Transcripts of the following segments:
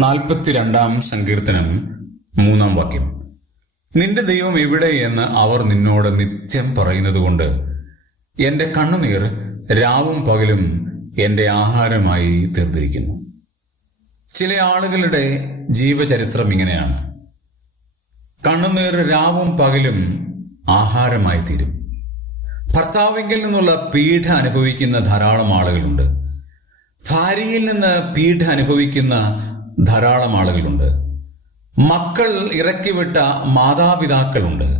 42 സങ്കീർത്തനം 3 വാക്യം. നിന്റെ ദൈവം എവിടെ എന്ന് അവർ നിന്നോട് നിത്യം പറയുന്നതുകൊണ്ട് എന്റെ കണ്ണുനീർ രാവും പകലും എന്റെ ആഹാരമായി തീർന്നിരിക്കുന്നു. ചില ആളുകളുടെ ജീവചരിത്രം ഇങ്ങനെയാണ്. കണ്ണുനീർ രാവും പകലും ആഹാരമായി തീരും. ഭർത്താവിങ്കിൽ നിന്നുള്ള പീഡ അനുഭവിക്കുന്ന ധാരാളം ആളുകളുണ്ട്. ഭാര്യയിൽ നിന്ന് പീഡ അനുഭവിക്കുന്ന ധാരാളം ആളുകളുണ്ട്. മക്കൾ ഇറക്കിവിട്ട മാതാപിതാക്കളുണ്ട്.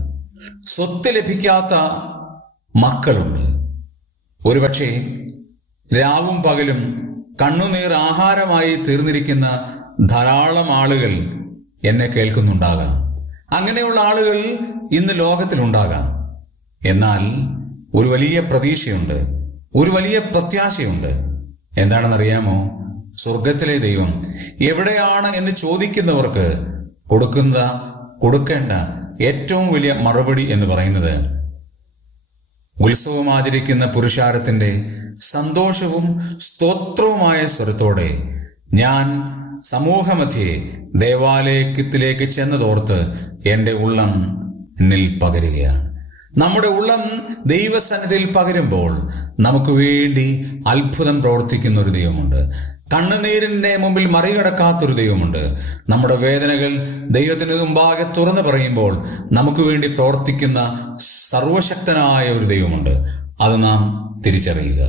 സ്വത്ത് ലഭിക്കാത്ത മക്കളുണ്ട്. ഒരുപക്ഷെ രാവും പകലും കണ്ണുനീർ ആഹാരമായി തീർന്നിരിക്കുന്ന ധാരാളം ആളുകൾ എന്നെ കേൾക്കുന്നുണ്ടാകാം. അങ്ങനെയുള്ള ആളുകൾ ഇന്ന് ലോകത്തിലുണ്ടാകാം. എന്നാൽ ഒരു വലിയ പ്രതീക്ഷയുണ്ട്, ഒരു വലിയ പ്രത്യാശയുണ്ട്. എന്താണെന്നറിയാമോ? സ്വർഗത്തിലെ ദൈവം എവിടെയാണ് എന്ന് ചോദിക്കുന്നവർക്ക് കൊടുക്കേണ്ട ഏറ്റവും വലിയ മറുപടി എന്ന് പറയുന്നത്, ഉത്സവം ആചരിക്കുന്ന പുരുഷാരത്തിന്റെ സന്തോഷവും സ്തോത്രവുമായ സ്വരത്തോടെ ഞാൻ സമൂഹമധ്യേ ദേവാലയത്തിലേക്ക് ചെന്നതോർത്ത് എൻ്റെ ഉള്ളം എന്നിൽ പകരുകയാണ്. നമ്മുടെ ഉള്ളം ദൈവസന്നിധിയിൽ പകരുമ്പോൾ നമുക്ക് വേണ്ടി അത്ഭുതം പ്രവർത്തിക്കുന്ന ഒരു ദൈവമുണ്ട്. കണ്ണുനീരിന്റെ മുമ്പിൽ മറികടക്കാത്തൊരു ദൈവമുണ്ട്. നമ്മുടെ വേദനകൾ ദൈവത്തിന് മുമ്പാകെ തുറന്നു പറയുമ്പോൾ നമുക്ക് വേണ്ടി പ്രവർത്തിക്കുന്ന സർവശക്തനായ ഒരു ദൈവമുണ്ട്. അത് നാം തിരിച്ചറിയുക.